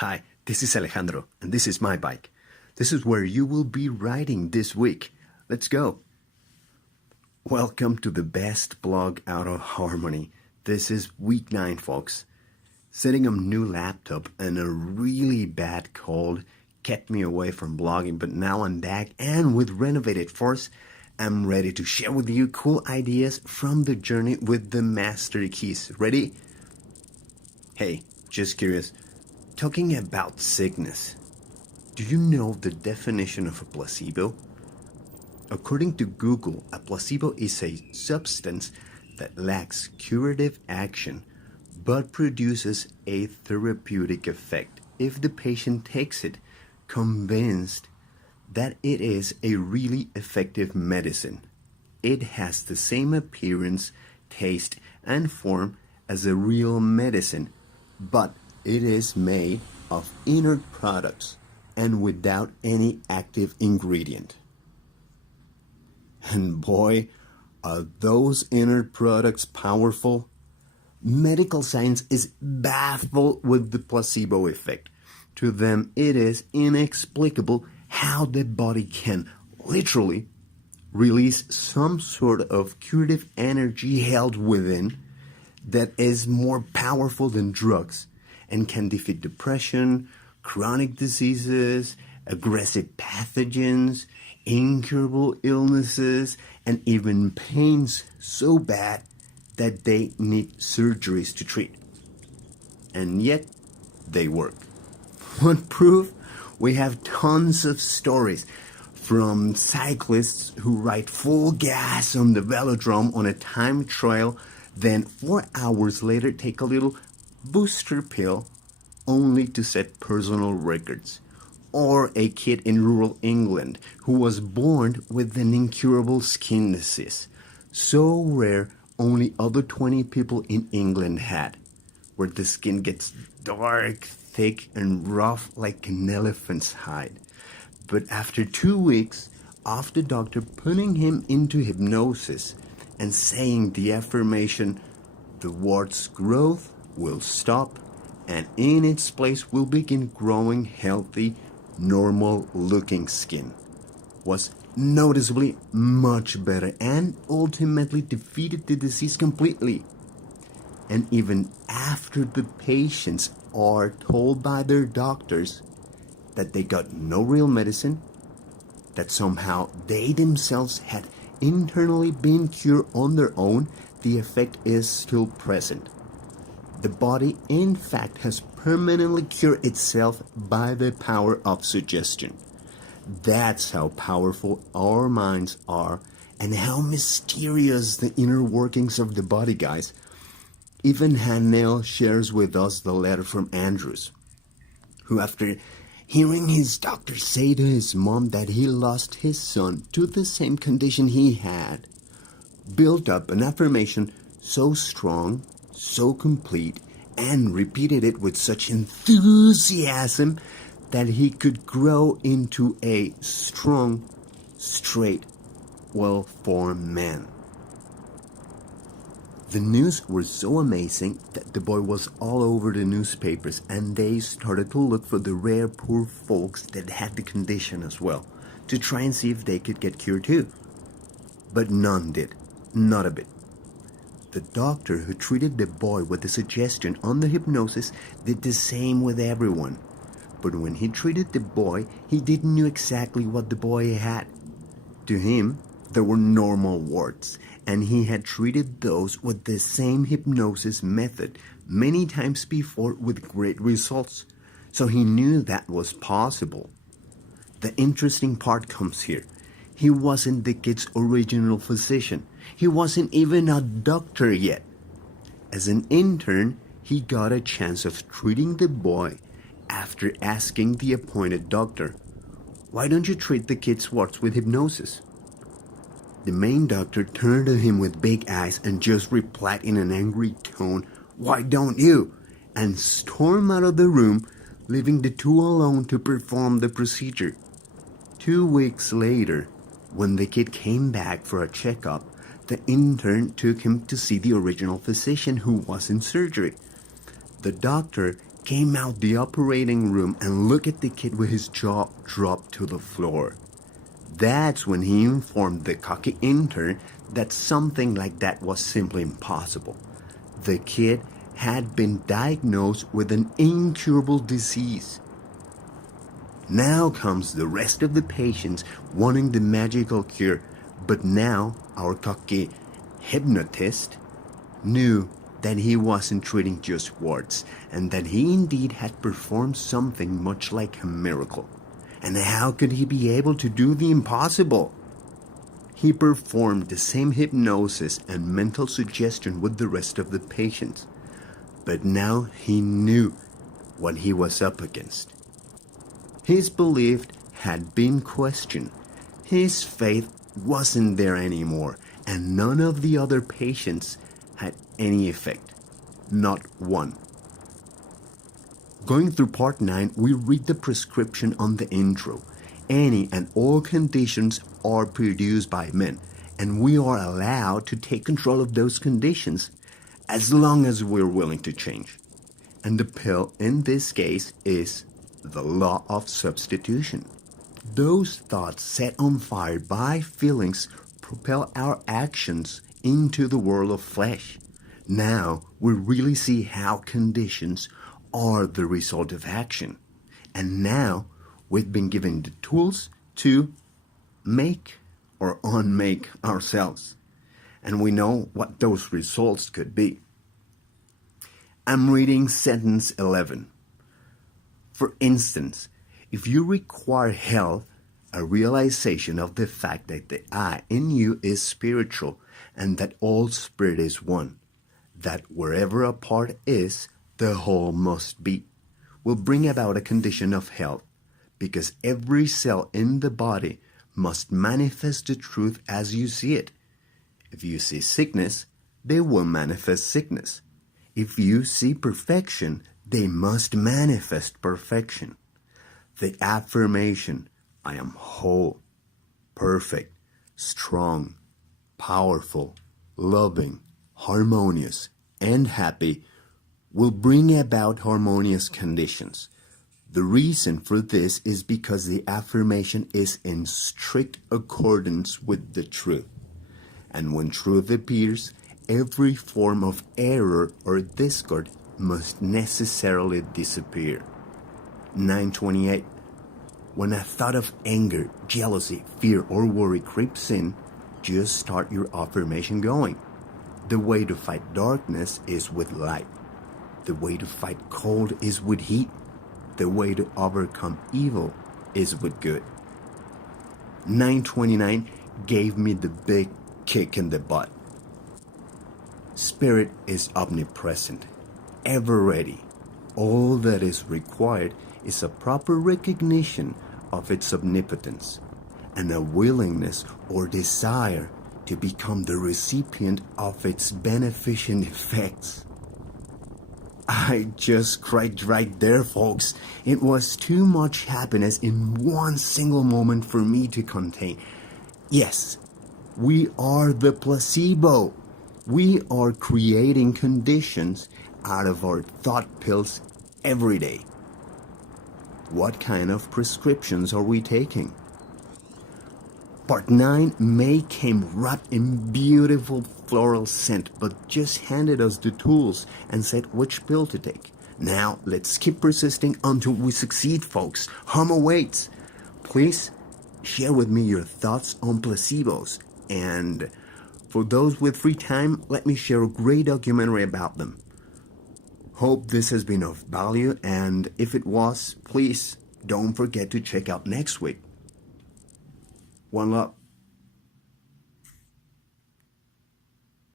Hi, this is Alejandro, and this is my bike. This is where you will be riding this week. Let's go. Welcome to the best blog out of Harmony. This is week 9, folks. Setting a new laptop and a really bad cold kept me away from blogging, but now I'm back and with renovated force, I'm ready to share with you cool ideas from the journey with the master keys. Ready? Hey, just curious. Talking about sickness, do you know the definition of a placebo? According to Google, a placebo is a substance that lacks curative action but produces a therapeutic effect if the patient takes it convinced that it is a really effective medicine. It has the same appearance, taste, and form as a real medicine, but it is made of inert products and without any active ingredient. And boy, are those inert products powerful? Medical science is baffled with the placebo effect. To them, it is inexplicable how the body can literally release some sort of curative energy held within that is more powerful than drugs and can defeat depression, chronic diseases, aggressive pathogens, incurable illnesses, and even pains so bad that they need surgeries to treat. And yet, they work. What proof? We have tons of stories from cyclists who ride full gas on the velodrome on a time trial, then 4 hours later take a little booster pill only to set personal records. Or a kid in rural England who was born with an incurable skin disease, so rare only other 20 people in England had, where the skin gets dark, thick, and rough like an elephant's hide. But after 2 weeks of the doctor putting him into hypnosis and saying the affirmation, the ward's growth will stop and in its place will begin growing healthy, normal-looking skin, was noticeably much better and ultimately defeated the disease completely. And even after the patients are told by their doctors that they got no real medicine, that somehow they themselves had internally been cured on their own, the effect is still present. The body, in fact, has permanently cured itself by the power of suggestion. That's how powerful our minds are and how mysterious the inner workings of the body, guys. Even Hanel shares with us the letter from Andrews, who after hearing his doctor say to his mom that he lost his son to the same condition he had, built up an affirmation so strong, so complete, and repeated it with such enthusiasm that he could grow into a strong, straight, well-formed man. The news was so amazing that the boy was all over the newspapers, and they started to look for the rare poor folks that had the condition as well, to try and see if they could get cured too. But none did, not a bit. The doctor who treated the boy with the suggestion on the hypnosis did the same with everyone. But when he treated the boy, he didn't know exactly what the boy had. To him, there were normal warts, and he had treated those with the same hypnosis method many times before with great results. So he knew that was possible. The interesting part comes here. He wasn't the kid's original physician. He wasn't even a doctor yet. As an intern, he got a chance of treating the boy after asking the appointed doctor, "Why don't you treat the kid's warts with hypnosis?" The main doctor turned to him with big eyes and just replied in an angry tone, "Why don't you?" and stormed out of the room, leaving the two alone to perform the procedure. 2 weeks later, when the kid came back for a checkup, the intern took him to see the original physician who was in surgery. The doctor came out the operating room and looked at the kid with his jaw dropped to the floor. That's when he informed the cocky intern that something like that was simply impossible. The kid had been diagnosed with an incurable disease. Now comes the rest of the patients wanting the magical cure, but now our cocky hypnotist knew that he wasn't treating just warts and that he indeed had performed something much like a miracle. And how could he be able to do the impossible? He performed the same hypnosis and mental suggestion with the rest of the patients. But now he knew what he was up against. His belief had been questioned. His faith wasn't there anymore, and none of the other patients had any effect. Not one. Going through part 9, we read the prescription on the intro. Any and all conditions are produced by men, and we are allowed to take control of those conditions as long as we're willing to change. And the pill in this case is the law of substitution. Those thoughts set on fire by feelings propel our actions into the world of flesh. Now we really see how conditions are the result of action. And now we've been given the tools to make or unmake ourselves. And we know what those results could be. I'm reading sentence 11. For instance, if you require health, a realization of the fact that the I in you is spiritual and that all spirit is one, that wherever a part is, the whole must be, will bring about a condition of health, because every cell in the body must manifest the truth as you see it. If you see sickness, they will manifest sickness. If you see perfection, they must manifest perfection. The affirmation, I am whole, perfect, strong, powerful, loving, harmonious, and happy, will bring about harmonious conditions. The reason for this is because the affirmation is in strict accordance with the truth. And when truth appears, every form of error or discord must necessarily disappear. 928. When a thought of anger, jealousy, fear, or worry creeps in, just start your affirmation going. The way to fight darkness is with light. The way to fight cold is with heat. The way to overcome evil is with good. 929 gave me the big kick in the butt. Spirit is omnipresent, ever ready. All that is required is a proper recognition of its omnipotence and a willingness or desire to become the recipient of its beneficent effects. I just cried right there, folks. It was too much happiness in one single moment for me to contain. Yes, we are the placebo. We are creating conditions out of our thought pills every day. What kind of prescriptions are we taking? Part 9, May came wrapped in beautiful floral scent, but just handed us the tools and said which pill to take. Now, let's keep persisting until we succeed, folks. Hum awaits. Please share with me your thoughts on placebos. And for those with free time, let me share a great documentary about them. Hope this has been of value, and if it was, please don't forget to check out next week. One love.